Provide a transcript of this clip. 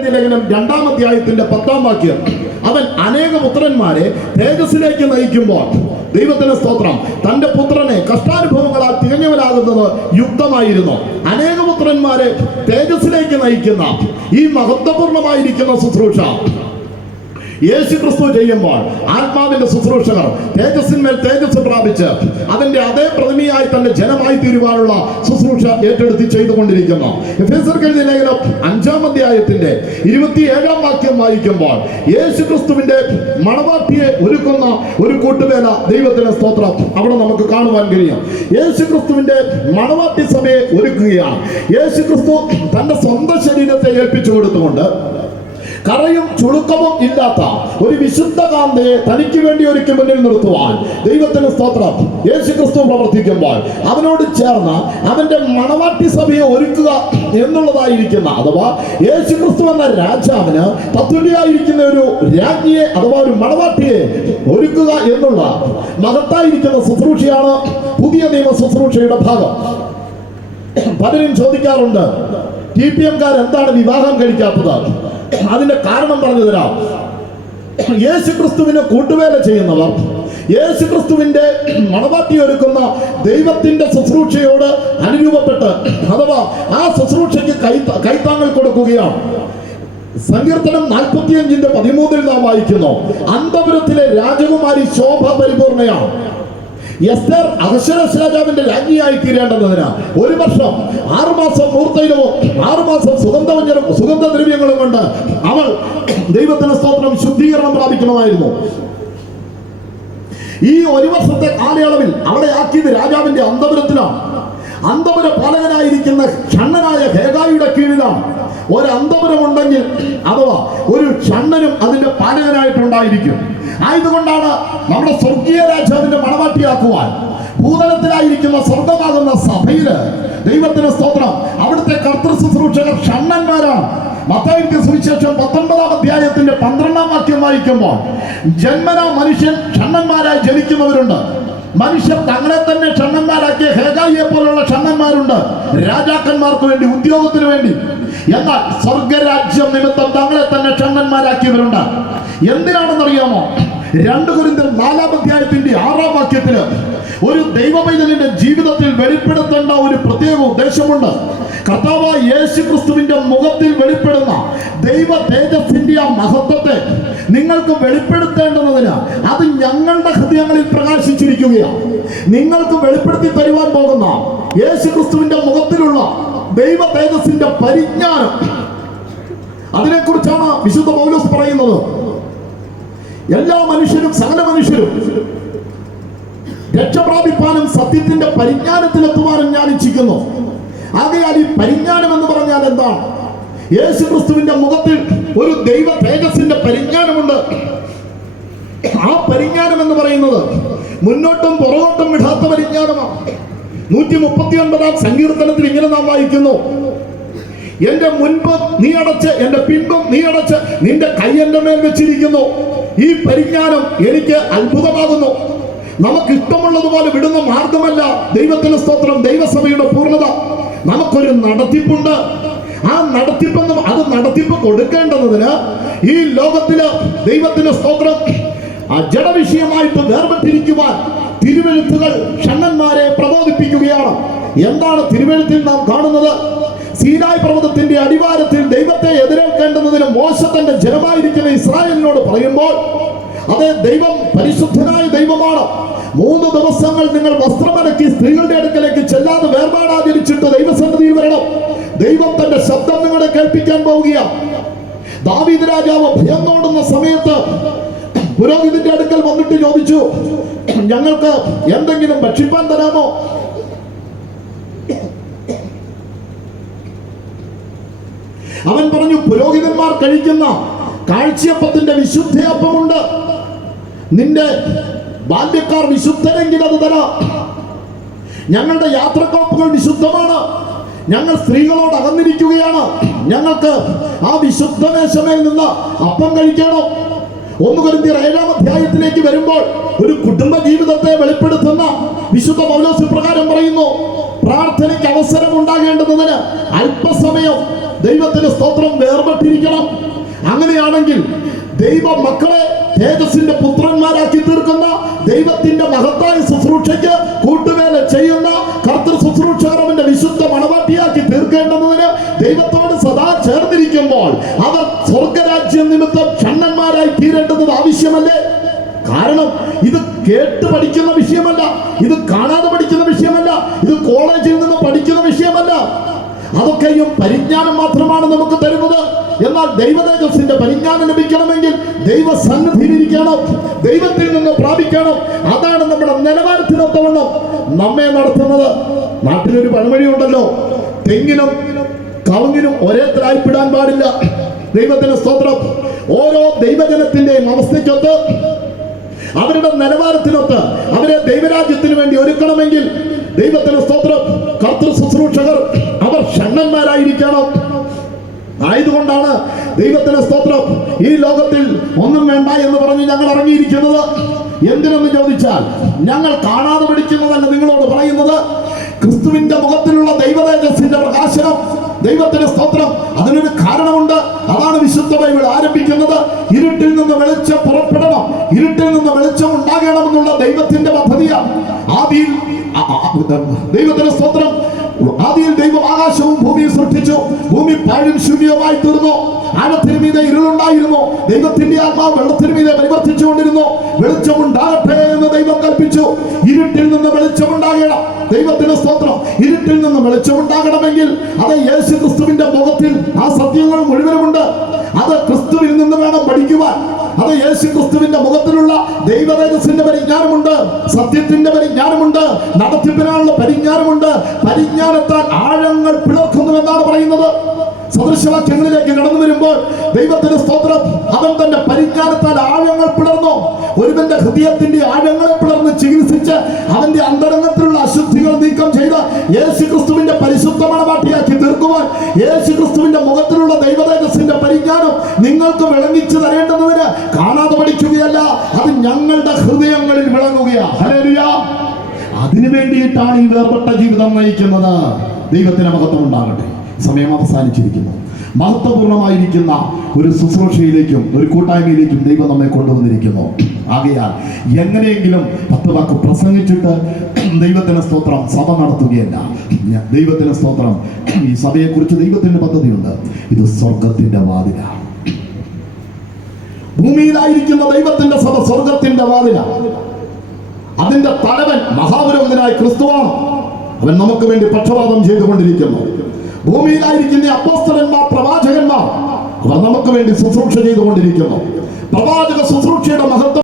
ലേഖനം രണ്ടാം അധ്യായത്തിന്റെ പത്താം വാക്യം. അവൻ അനേക പുത്രന്മാരെ തേജസ്സിലേക്ക് നയിക്കുമ്പോൾ ദൈവത്തിന്റെ സ്തോത്രം. തന്റെ പുത്രനെ കഷ്ടാനുഭവങ്ങളാൽ തികഞ്ഞവരാകുന്നത് യുക്തമായിരുന്നു. അനേക പുത്രന്മാരെ തേജസ്സിലേക്ക് നയിക്കുന്ന ഈ മഹത്വപൂർണമായിരിക്കുന്ന ശുശ്രൂഷ. യേശു ക്രിസ്തു ചെയ്യുമ്പോൾ ആത്മാവിന്റെ ശുശ്രൂഷകർ തേജസ്സിന്മേൽ തേജസ് പ്രാപിച്ച് അതിന്റെ അതേ പ്രതിമയായി തന്നെ ജനമായി തീരുവാനുള്ള ശുശ്രൂഷ ഏറ്റെടുത്ത് ചെയ്തുകൊണ്ടിരിക്കുന്നു. ലേഖനം അഞ്ചാം അധ്യായത്തിന്റെ ഇരുപത്തിയേഴാം വാക്യം വായിക്കുമ്പോൾ യേശു ക്രിസ്തുവിന്റെ മണവാട്ടിയെ ഒരുക്കുന്ന ഒരു കൂട്ടുവേല ദൈവത്തിന്റെ സ്തോത്രം. അവിടെ നമുക്ക് കാണുവാൻ കഴിയും. യേശു ക്രിസ്തുവിന്റെ മണവാട്ടി സഭയെ ഒരുക്കുകയാണ്. യേശു ക്രിസ്തു തന്റെ സ്വന്തം ശരീരത്തെ ഏൽപ്പിച്ചു കൊടുത്തുകൊണ്ട് കറയും ചുളുക്കവും ഇല്ലാത്ത ഒരു വിശുദ്ധ കാന്തയെ തനിക്ക് വേണ്ടി ഒരുക്കി മുന്നിൽ നിർത്തുവാൻ ദൈവത്തിന് സ്തോത്രം. യേശു ക്രിസ്തു പ്രവർത്തിക്കുമ്പോൾ അവനോട് ചേർന്ന് അവന്റെ മണവാട്ടി സഭയെ ഒരുക്കുക എന്നുള്ളതായിരിക്കുന്ന അഥവാ യേശു ക്രിസ്തു എന്ന രാജാവിന് തത്തുല്യായിരിക്കുന്ന ഒരു രാജ്ഞിയെ അഥവാ ഒരു മണവാട്ടിയെ ഒരുക്കുക എന്നുള്ള മഹത്തായിരിക്കുന്ന ശുശ്രൂഷയാണ് പുതിയ നിയമ ശുശ്രൂഷയുടെ ഭാഗം. പലരും ചോദിക്കാറുണ്ട് ടി പി എംകാർ എന്താണ് വിവാഹം കഴിക്കാത്തത്? അതിന്റെ കാരണം പറഞ്ഞു തരാം. യേശു ക്രിസ്തുവിനെ കൂട്ടുവേല ചെയ്യുന്നവർ യേശു ക്രിസ്തുവിന്റെ മണവാട്ടി ഒരുക്കുന്ന ദൈവത്തിന്റെ ശുശ്രൂഷയോട് അനുരൂപപ്പെട്ട് അഥവാ ആ ശുശ്രൂഷയ്ക്ക് കൈത്താങ്ങൾ കൊടുക്കുകയാണ്. സങ്കീർത്തനം നാൽപ്പത്തിയഞ്ചിന്റെ പതിമൂന്നിൽ നാം വായിക്കുന്നു. അന്തപുരത്തിലെ രാജകുമാരി ശോഭ പരിപൂർണയാണ്. എസ്തർ രാജാവിന്റെ രാജ്ഞിയായി തീരേണ്ടതിന് ഒരു വർഷം ആറുമാസം മൂർത്തൈലവും ആറുമാസം സുഗന്ധ ദ്രവ്യങ്ങളും കൊണ്ട് അവൾ ദൈവത്തിന് സ്തോത്രം ശുദ്ധീകരണം പ്രാപിക്കണമായിരുന്നു ഈ ഒരു വർഷത്തെ കാലയളവിൽ അവളെ ആക്കിയത് രാജാവിന്റെ അന്തപുരത്തിലാണ്. അന്തപുര പാലകനായിരിക്കുന്ന ക്ഷണ്ണനായ ഹേഗായിയുടെ കീഴിലാണ്. ഒരു അന്തപുരമുണ്ടെങ്കിൽ അഥവാ ഒരു ഷണ്ണനും അതിന്റെ പാലകനായിട്ടുണ്ടായിരിക്കും ആയതുകൊണ്ടാണ് നമ്മുടെ സ്വർഗീയ രാജാവിന്റെ മണവാട്ടിയാക്കുവാൻ ഭൂതലത്തിലായിരിക്കുന്ന സ്വർഗമാകുന്ന സഭയിൽ ദൈവത്തിന് സ്തോത്രം. അവിടുത്തെ കർത്തൃ ശുശ്രൂഷകർ ഷണ്ണന്മാരാണ്. മത്തായിട്ട് സുവിശേഷം പത്തൊൻപതാം അധ്യായത്തിന്റെ പന്ത്രണ്ടാം വാക്യം വായിക്കുമ്പോൾ ജന്മന മനുഷ്യൻ ഷണ്ണന്മാരായി ജനിക്കുന്നവരുണ്ട്. മനുഷ്യർ തങ്ങളെ തന്നെ ക്ഷണന്മാരാക്കിയ ഹേഗായിയെ പോലുള്ള ക്ഷണന്മാരുണ്ട് രാജാക്കന്മാർക്ക് വേണ്ടി ഉദ്യോഗത്തിന് വേണ്ടി. എന്നാൽ സ്വർഗരാജ്യം നിമിത്തം തങ്ങളെ തന്നെ ക്ഷണന്മാരാക്കിയവരുണ്ട് എന്തിനാണെന്നറിയാമോ? രണ്ട് കുരിന്തർ നാലാം അധ്യായത്തിന്റെ ആറാം വാക്യത്തിൽ ഒരു ദൈവമൈതലിന്റെ ജീവിതത്തിൽ വെളിപ്പെടുത്തേണ്ട ഒരു പ്രത്യേക ഉദ്ദേശമുണ്ട്. കർത്താവ് യേശു ക്രിസ്തുവിന്റെ മുഖത്തിൽ വെളിപ്പെടുന്ന ദൈവ തേജസ്സിന്റെ ആ മഹത്വത്തെ നിങ്ങൾക്ക് വെളിപ്പെടുത്തേണ്ടുന്നതിന് അത് ഞങ്ങളുടെ ഹൃദയങ്ങളിൽ പ്രകാശിച്ചിരിക്കുകയാണ്. നിങ്ങൾക്ക് വെളിപ്പെടുത്തി തരുവാൻ പോകുന്ന യേശു ക്രിസ്തുവിന്റെ മുഖത്തിലുള്ള ദൈവ തേജസിന്റെ പരിജ്ഞാനം. അതിനെക്കുറിച്ചാണ് വിശുദ്ധ പൗലോസ് പറയുന്നത്. എല്ലാ മനുഷ്യരും സകല മനുഷ്യരും രക്ഷപ്രാപിപ്പാനും സത്യത്തിന്റെ പരിജ്ഞാനത്തിലെത്തുവാനും ഞാൻ ഇച്ഛിക്കുന്നു. ആകയാൽ ഈ പരിജ്ഞാനം എന്ന് പറഞ്ഞാൽ എന്താണ്? യേശു ക്രിസ്തുവിന്റെ മുഖത്തിൽ ഒരു ദൈവ തേജസിന്റെ പരിജ്ഞാനം എന്ന് പറയുന്നത് മുന്നോട്ടും പുറകോട്ടും വിടാത്ത പരിജ്ഞാനമാണ് നൂറ്റി മുപ്പത്തി ഒൻപതാം സങ്കീർത്തനത്തിൽ ഇങ്ങനെ നാം വായിക്കുന്നു. എന്റെ മുൻപും നീ അടച്ച് എന്റെ പിൻപും നീ അടച്ച് നിന്റെ കൈ എന്റെ മേൽ വെച്ചിരിക്കുന്നു. ഈ പരിജ്ഞാനം എനിക്ക് അത്ഭുതമാകുന്നു. നമുക്ക് ഇഷ്ടമുള്ളതുപോലെ വിടുന്ന മാർഗമല്ല ദൈവത്തിന് സ്തോത്രം ദൈവസഭയുടെ പൂർണത. നമുക്കൊരു നടത്തിപ്പുണ്ട്. ആ നടത്തിപ്പെന്ന് അത് നടത്തിപ്പ് കൊടുക്കേണ്ടതിന് ഈ ലോകത്തിൽ ദൈവത്തിന്റെ സ്തോത്രം ആ ജഡവിഷയമായിട്ട് വേർപെട്ടിരിക്കുവാൻ തിരുവെഴുത്തുകൾ ഷണ്ണന്മാരെ പ്രബോധിപ്പിക്കുകയാണ്. എന്താണ് തിരുവെഴുത്തിൽ നാം കാണുന്നത്? സീനായ് പർവതത്തിന്റെ അടിവാരത്തിൽ ദൈവത്തെ എതിരേൽക്കേണ്ടുന്നതിന് മോശത്തിന്റെ ജനമായിരിക്കുന്ന ഇസ്രായേലിനോട് പറയുമ്പോൾ അതെ ദൈവം പരിശുദ്ധനായ ദൈവമാണ്. മൂന്ന് ദിവസങ്ങൾ നിങ്ങൾ വസ്ത്രമനക്കി സ്ത്രീകളുടെ അടുക്കലേക്ക് ചെല്ലാതെ വേർപാടാചരിച്ചിട്ട് ദൈവസന്നിധിയിൽ വരണം. ദൈവം തന്റെ ശബ്ദം നിങ്ങളെ കേൾപ്പിക്കാൻ പോവുകയാണ്. ദാവീദ് രാജാവ് ഭയന്നോടുന്ന സമയത്ത് പുരോഹിതന്റെ അടുക്കൽ വന്നിട്ട് ചോദിച്ചു ഞങ്ങൾക്ക് എന്തെങ്കിലും ഭക്ഷിപ്പാൻ തരാമോ? അവൻ പറഞ്ഞു പുരോഹിതന്മാർ കഴിക്കുന്ന കാഴ്ചയപ്പത്തിന്റെ വിശുദ്ധയപ്പമുണ്ട്. നിന്റെ ബാല്യക്കാർ വിശുദ്ധരെങ്കിൽ അത് തരാം. ഞങ്ങളുടെ യാത്രക്കോപ്പുകൾ വിശുദ്ധമാണ്. ഞങ്ങൾ സ്ത്രീകളോട് അകന്നിരിക്കുകയാണ്. ഞങ്ങൾക്ക് ആ വിശുദ്ധ മേശമേൽ നിന്ന് അപ്പം കഴിക്കണം. ഒന്ന് കുരുന്തിയർ ഏഴാം അധ്യായത്തിലേക്ക് വരുമ്പോൾ ഒരു കുടുംബ ജീവിതത്തെ വെളിപ്പെടുത്തുന്ന വിശുദ്ധ പൗലോസ് പ്രകാരം പറയുന്നു പ്രാർത്ഥനയ്ക്ക് അവസരം ഉണ്ടാകേണ്ടതിന് അല്പസമയം ദൈവത്തിന് സ്തോത്രം വേർപെട്ടിരിക്കണം. അങ്ങനെയാണെങ്കിൽ ദൈവ മക്കളെ തേജസിന്റെ പുത്രന്മാരാക്കി തീർക്കുന്ന ദൈവത്തിന്റെ മഹത്തായ ശുശ്രൂഷയ്ക്ക് കൂട്ടുവേല ചെയ്യുന്ന കർത്തൃ ശുശ്രൂഷകർ വിശുദ്ധ മണവാട്ടിയാക്കി തീർക്കേണ്ടതിന് ചേർന്നിരിക്കുമ്പോൾ അവർ സ്വർഗരാജ്യം നിമിത്തം ഷണ്ണന്മാരായി തീരേണ്ടത് ആവശ്യമല്ലേ? കാരണം ഇത് കേട്ട് പഠിക്കുന്ന വിഷയമല്ല ഇത് കാണാതെ പഠിക്കുന്ന വിഷയമല്ല ഇത് കോളേജിൽ നിന്ന് പഠിക്കുന്ന വിഷയമല്ല. അതൊക്കെയും പരിജ്ഞാനം മാത്രമാണ് നമുക്ക് തരുന്നത്. എന്നാൽ ദൈവതേജസ്സിന്റെ പരിജ്ഞാനം ലഭിക്കണമെങ്കിൽ ദൈവ സന്നിധിയിലിരിക്കണം ദൈവത്തിൽ നിന്ന് പ്രാപിക്കണം. അതാണ് നമ്മുടെ നിലവാരത്തിനൊത്തവണ്ണം നമ്മെ നടത്തുന്നത്. നാട്ടിലൊരു പഴമൊഴി ഉണ്ടല്ലോ തെങ്ങിനും കവുങ്ങിനും ഒരേ തരായിപ്പെടാൻ പാടില്ല. ദൈവത്തിന് സ്തോത്രം. ഓരോ ദൈവജനത്തിന്റെയും അവസ്ഥയ്ക്കൊത്ത് അവരുടെ നിലവാരത്തിനൊത്ത് അവരെ ദൈവരാജ്യത്തിന് വേണ്ടി ഒരുക്കണമെങ്കിൽ ദൈവത്തിന് സ്തോത്രം. കർത്തൃ ശുശ്രൂഷകർ അവർ ഷണ്ണന്മാരായിരിക്കണം ആയതുകൊണ്ടാണ് ദൈവത്തിന് സ്തോത്രം. ഈ ലോകത്തിൽ ഒന്നും വേണ്ട എന്ന് പറഞ്ഞ് ഞങ്ങൾ ഇറങ്ങിയിരിക്കുന്നത്. എന്തിനെന്ന് ചോദിച്ചാൽ ഞങ്ങൾ കാണാതെ പഠിക്കുന്നതല്ല നിങ്ങളോട് പറയുന്നത്. ക്രിസ്തുവിന്റെ മുഖത്തിലുള്ള ദൈവതേജസ്സിന്റെ പ്രകാശനം ദൈവത്തിന്റെ സ്തോത്രം. അതിനൊരു കാരണമുണ്ട്. അതാണ് വിശുദ്ധ ബൈബിൾ ആരംഭിക്കുന്നത്. ഇരുട്ടിൽ നിന്ന് വെളിച്ചം പുറപ്പെടണം. ഇരുട്ടിൽ നിന്ന് വെളിച്ചം ഉണ്ടാകണം എന്നുള്ള ദൈവത്തിന്റെ പദ്ധതിയാണ് ആദിയിൽ ആ- ആ- ദൈവത്തിന് സ്തോത്രം. ആദിയിൽ ദൈവം ആകാശവും ഭൂമിയും സൃഷ്ടിച്ചു. ഭൂമി പാഴും ശൂന്യവുമായി തീർന്നു. ആഴത്തിന് മീതെ ഇരുളുണ്ടായിരുന്നു. ദൈവത്തിന്റെ ആത്മാവ് വെള്ളത്തിന് മീതെ പരിവർത്തിച്ചുകൊണ്ടിരുന്നു. വെളിച്ചം ഉണ്ടാകട്ടെ എന്ന് ദൈവം കൽപ്പിച്ചു. ഇരുട്ടിൽ നിന്ന് വെളിച്ചമുണ്ടാകണമെങ്കിൽ അത് യേശു ക്രിസ്തുവിന്റെ മുഖത്തിൽ ആ സത്യങ്ങൾ മുഴുവനുമുണ്ട്. അത് ക്രിസ്തുവിൽ നിന്ന് വേണം പഠിക്കുവാൻ. അത് യേശു ക്രിസ്തുവിന്റെ മുഖത്തിലുള്ള ദൈവതേജസിന്റെ പരിജ്ഞാനമുണ്ട്. സത്യത്തിന്റെ പരിജ്ഞാനമുണ്ട്. നടത്തിപ്പിനാനുള്ള പരിജ്ഞാനമുണ്ട്. പരിജ്ഞാനത്താൽ ആഴങ്ങൾ പിളർക്കുന്നു എന്നാണ് പറയുന്നത്. സദൃശവാക്യങ്ങളിലേക്ക് നടന്നു വരുമ്പോൾ ദൈവത്തിന്റെ സ്തോത്രം അവൻ തന്റെ പരിജ്ഞാനത്താൽ ആഴങ്ങൾ പിളർന്നു. ഒരുവന്റെ ഹൃദയത്തിന്റെ ആഴങ്ങളെ പിളർന്ന് ചികിത്സിച്ച് അവന്റെ അന്തരംഗത്തിലുള്ള അശുദ്ധികൾ നീക്കം ചെയ്ത് യേശു ക്രിസ്തുവിന്റെ പരിശുദ്ധ മണവാട്ടിയാക്കി തീർക്കുവാൻ യേശു ക്രിസ്തുവിന്റെ മുഖത്തിലുള്ള ദൈവതേജസിന്റെ പരിജ്ഞാനം നിങ്ങൾക്ക് വിളങ്ങിച്ചു തരേണ്ടതിന് കാണാതെ പഠിക്കുകയല്ല അത് ഞങ്ങളുടെ ഹൃദയങ്ങളിൽ വിളങ്ങുകയാണ്. അതിനു വേണ്ടിയിട്ടാണ് ഈ വേർപെട്ട ജീവിതം നയിക്കുന്നത്. ദൈവത്തിന് മഹത്വം ഉണ്ടാകട്ടെ. സമയം അവസാനിച്ചിരിക്കുന്നു. മഹത്വപൂർണമായിരിക്കുന്ന ഒരു ശുശ്രൂഷയിലേക്കും ഒരു കൂട്ടായ്മയിലേക്കും ദൈവം നമ്മെ കൊണ്ടുവന്നിരിക്കുന്നു. ആകയാൽ എങ്ങനെയെങ്കിലും പത്ത് വാക്ക് പ്രസംഗിച്ചിട്ട് ദൈവത്തിന് സ്തോത്രം സഭ നടത്തുകയല്ല. ദൈവത്തിന് സ്തോത്രം. ഈ സഭയെക്കുറിച്ച് ദൈവത്തിന്റെ പദ്ധതിയുണ്ട്. ഇത് സ്വർഗത്തിന്റെ വാതിലാണ് ഭൂമിയിലായിരിക്കുന്ന ദൈവത്തിന്റെ സഭ സ്വർഗത്തിന്റെ വാതില. അതിന്റെ തലവൻ മഹാപുരോഹിതനായ ക്രിസ്തുവാണ്. അവൻ നമുക്ക് വേണ്ടി പക്ഷപാതം ചെയ്തുകൊണ്ടിരിക്കുന്നു. ഭൂമിയിലായിരിക്കുന്ന അപ്പോസ്തലന്മാർ പ്രവാചകന്മാർ അവർ നമുക്ക് വേണ്ടി ശുശ്രൂഷ ചെയ്തുകൊണ്ടിരിക്കുന്നു. പ്രവാചക ശുശ്രൂഷയുടെ മഹത്വം